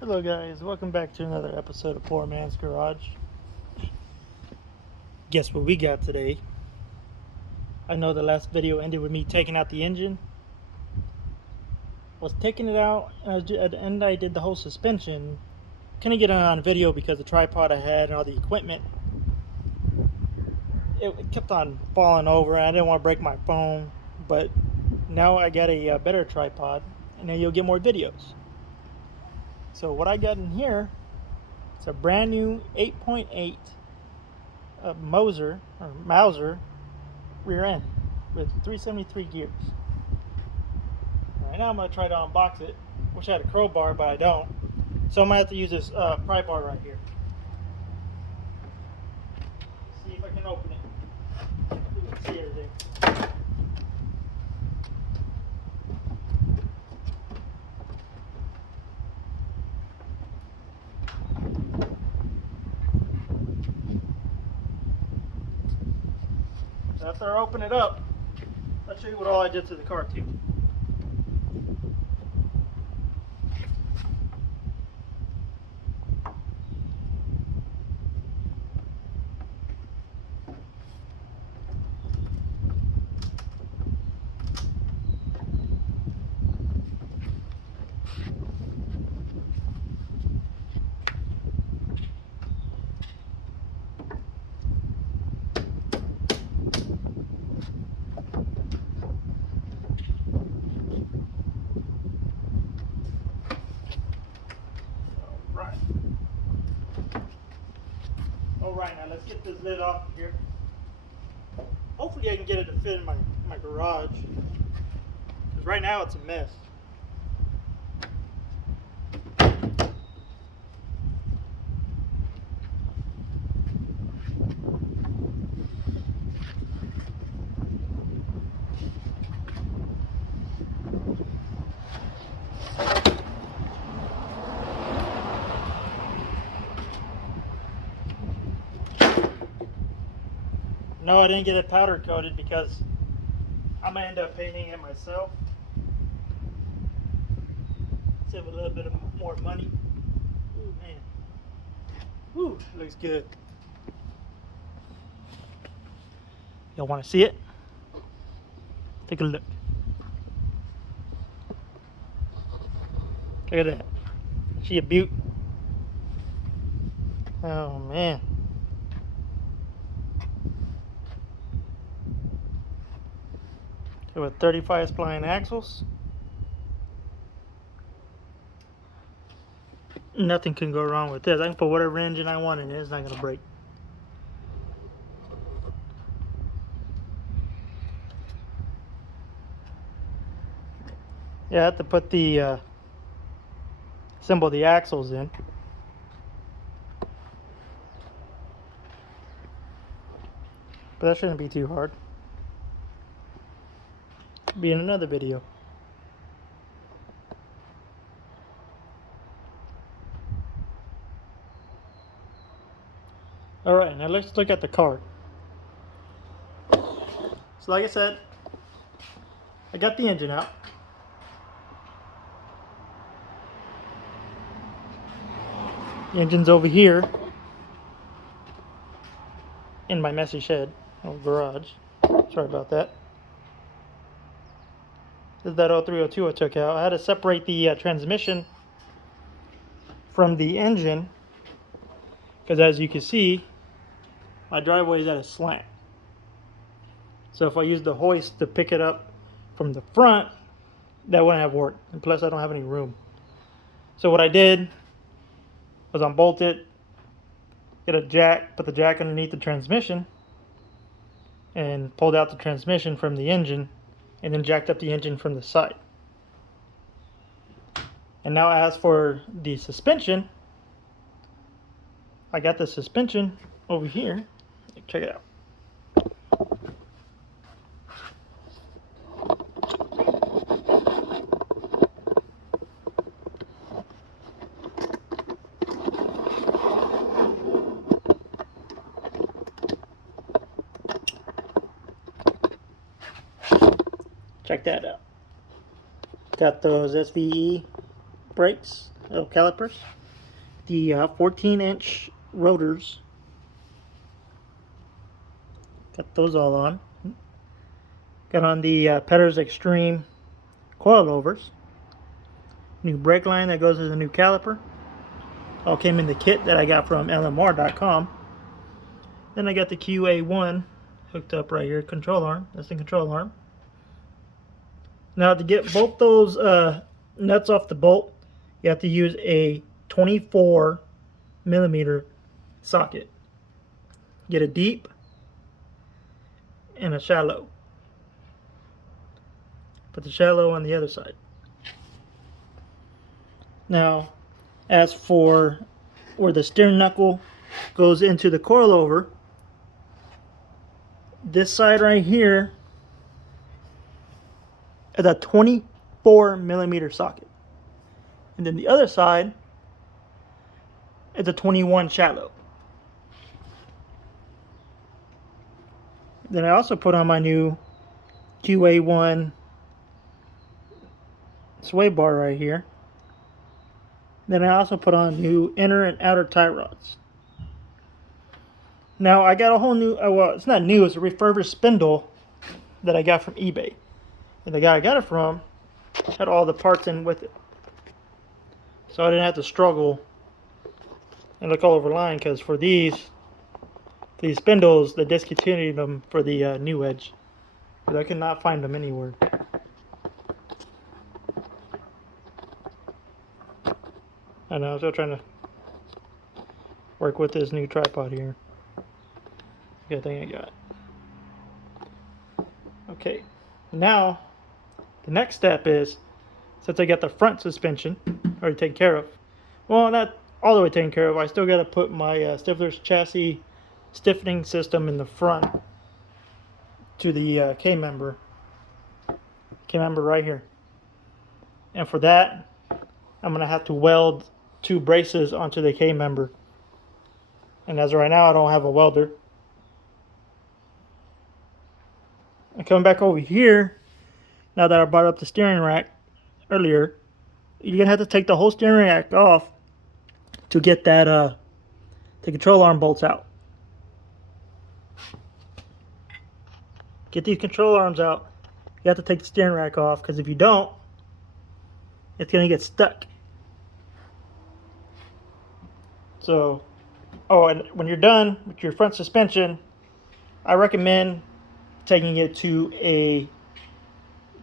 Hello guys, welcome back to another episode of Poor Man's Garage. Guess what we got today? I know the last video ended with me taking out the engine. I was taking it out, and at the end I did the whole suspension. Couldn't get it on video because the tripod I had and all the equipment, it kept on falling over and I didn't want to break my phone. But now I got a better tripod and then you'll get more videos. So what I got in here, it's a brand new 8.8 Mauser rear end with 373 gears. Right now I'm going to try to unbox it. Wish I had a crowbar, but I don't. So I'm going to have to use this pry bar right here. See if I can open it. You can see everything. So after I open it up, I'll show you what all I did to the car too. Alright, now let's get this lid off here. Hopefully I can get it to fit in my garage. Because right now it's a mess. No, I didn't get it powder coated because I'm going to end up painting it myself. Save a little bit of more money. Ooh, man. Ooh, looks good. Y'all want to see it? Take a look. Look at that. She a beaut. Oh, man. With 35 spline axles, nothing can go wrong with this. I can put whatever engine I want in it, it's not going to break. Yeah, I have to put the assemble the axles in. But that shouldn't be too hard. Be in another video. Alright, now let's look at the card. So like I said, I got the engine out. The engine's over here in my messy shed or garage. Sorry about that. This is that 0302 I took out. I had to separate the transmission from the engine because, as you can see, my driveway is at a slant. So if I use the hoist to pick it up from the front, that wouldn't have worked. And plus, I don't have any room. So what I did was unbolt it, get a jack, put the jack underneath the transmission, and pulled out the transmission from the engine, and then jacked up the engine from the side. And now as for the suspension, I got the suspension over here. Check it out. Check that out. Got those SVE brakes little calipers. The 14-inch rotors. Got those all on. Got on the Petters Extreme coilovers. New brake line that goes with the new caliper. All came in the kit that I got from lmr.com. Then I got the QA1 hooked up right here, control arm. That's the control arm. Now to get both those nuts off the bolt, you have to use a 24mm socket. Get a deep and a shallow. Put the shallow on the other side. Now, as for where the steering knuckle goes into the coilover, this side right here is a 24mm socket. And then the other side is a 21 shallow. Then I also put on my new QA1 sway bar right here. Then I also put on new inner and outer tie rods. Now I got a whole new, well, it's not new, it's a refurbished spindle that I got from eBay. And the guy I got it from had all the parts in with it. So I didn't have to struggle and look all over line, because for these spindles, they discontinued them for the new edge. Because I could not find them anywhere. I know, I'm still trying to work with this new tripod here. Good thing I got. Okay, now the next step is, since I got the front suspension already taken care of, well, not all the way taken care of, I still got to put my Stifler's chassis stiffening system in the front to the K-member right here. And for that, I'm going to have to weld 2 braces onto the K-member. And as of right now, I don't have a welder. And coming back over here, now that I brought up the steering rack earlier, you're going to have to take the whole steering rack off to get that the control arm bolts out. Get these control arms out. You have to take the steering rack off, because if you don't, it's going to get stuck. So, oh, and when you're done with your front suspension, I recommend taking it to a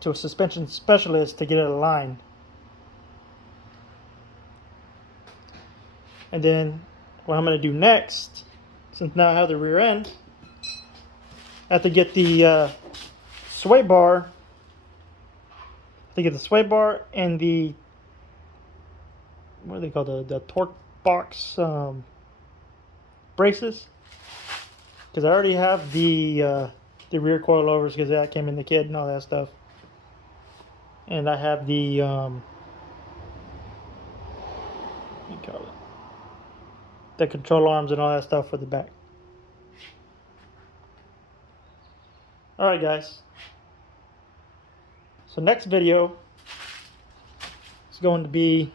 suspension specialist to get it aligned. And then what I'm going to do next, since now I have the rear end, I have to get the sway bar. To get the sway bar and the, what do they call, the torque box braces, because I already have the rear coilovers, because that came in the kit and all that stuff, and I have the what do you call it, the control arms and all that stuff for the back. Alright guys, so next video is going to be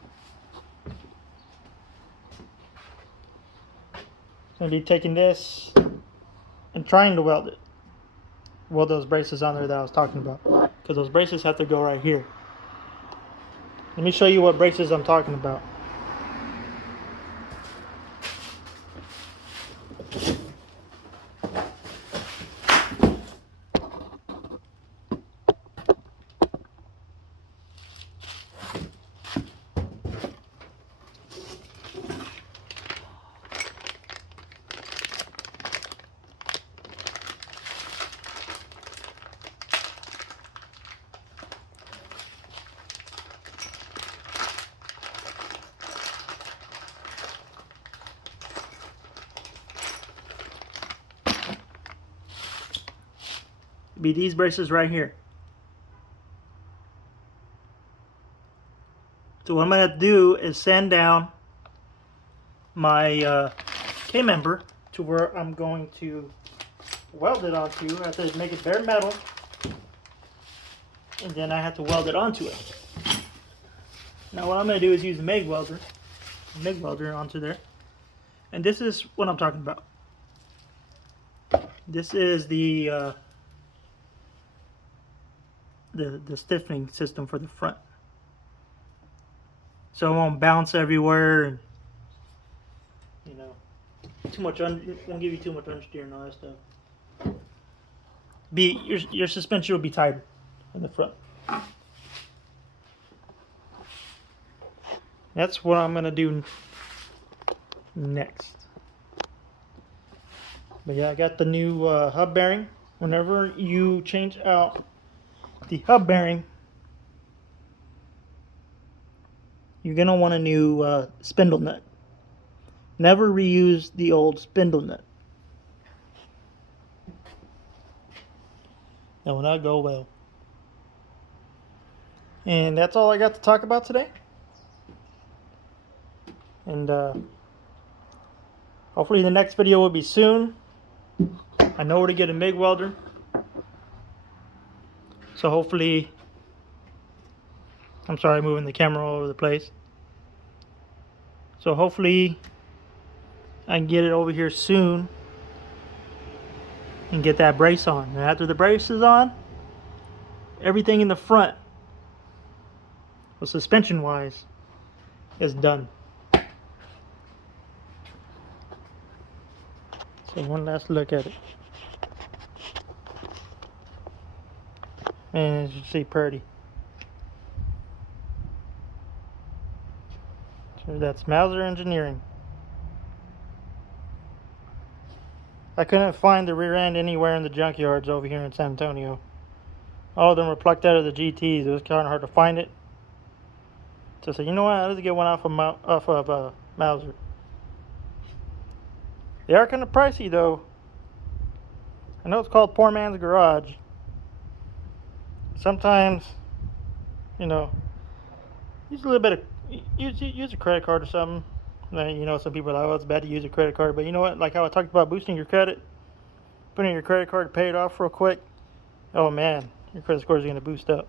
taking this and trying to weld it. Weld those braces on there that I was talking about, because those braces have to go right here. Let me show you what braces I'm talking about. Be these braces right here. So what I'm going to do is sand down my K-member to where I'm going to weld it onto. I have to make it bare metal, and then I have to weld it onto it. Now what I'm going to do is use a MIG welder onto there. And this is what I'm talking about. This is the stiffening system for the front. So it won't bounce everywhere and, you know, won't give you too much understeer and all that stuff. Your suspension will be tighter in the front. That's what I'm gonna do next. But yeah, I got the new hub bearing. Whenever you change out the hub bearing, you're gonna want a new spindle nut. Never reuse the old spindle nut. That will not go well. And that's all I got to talk about today. And hopefully the next video will be soon. I know where to get a MIG welder. So hopefully, I'm sorry, moving the camera all over the place. So hopefully I can get it over here soon and get that brace on. And after the brace is on, everything in the front, well, suspension wise, is done. So one last look at it. And as you see, pretty. So that's Moser Engineering. I couldn't find the rear end anywhere in the junkyards over here in San Antonio. All of them were plucked out of the GTs. It was kind of hard to find it. So I said, you know what, let's get one off of Moser. They are kind of pricey though. I know it's called Poor Man's Garage. Sometimes, you know, use a little bit of, use a credit card or something. You know, some people are like, oh, it's bad to use a credit card. But you know what, like how I talked about boosting your credit, putting your credit card to pay it off real quick. Oh man, your credit score is going to boost up.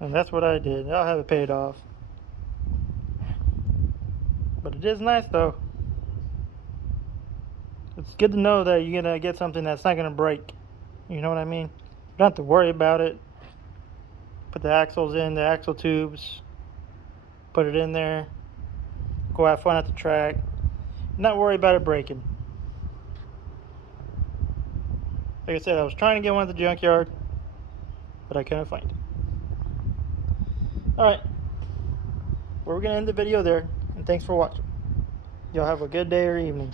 And that's what I did. I'll have it paid off. But it is nice though. It's good to know that you're going to get something that's not going to break. You know what I mean? You don't have to worry about it. Put the axles in, the axle tubes. Put it in there. Go have fun at the track. Not worry about it breaking. Like I said, I was trying to get one at the junkyard, but I couldn't find it. Alright. Well, we're going to end the video there. And thanks for watching. Y'all have a good day or evening.